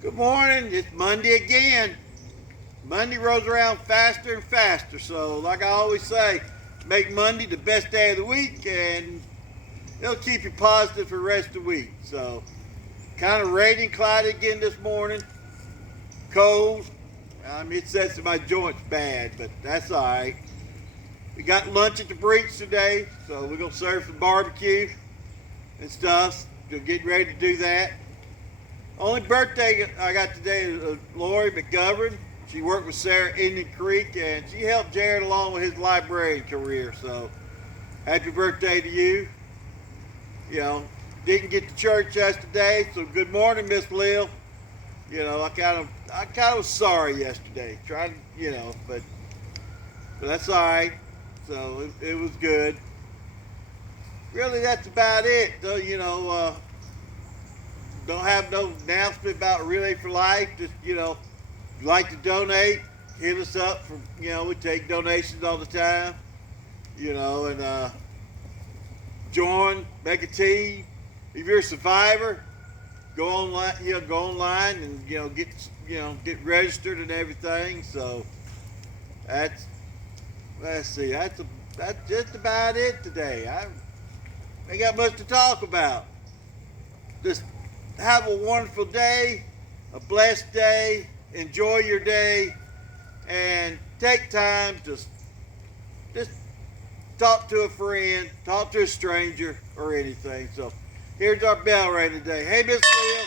Good morning. It's Monday again. Monday rolls around faster and faster. So, like I always say, make Monday the best day of the week, and it'll keep you positive for the rest of the week. So, kind of rainy and cloudy again this morning. Cold. It says that my joints bad, but that's all right. We got lunch at the Breach today, so we're gonna serve some barbecue and stuff. We're getting ready to do that. Only birthday I got today is Lori McGovern. She worked with Sarah Indian Creek, and she helped Jared along with his librarian career. So, happy birthday to you. Didn't get to church yesterday, so good morning, Miss Lil. I kind of was sorry yesterday. But that's all right. So it was good. Really, that's about it. Though, don't have no announcement about Relay for Life. Just, if you'd like to donate, hit us up for, we take donations all the time, and join, make a team. If you're a survivor, go online and, get registered and everything. So let's see, that's just about it today. I ain't got much to talk about. Just have a wonderful day, a blessed day, enjoy your day, and take time to just talk to a friend, talk to a stranger, or anything. So here's our bell ring today. Hey, Miss Leah.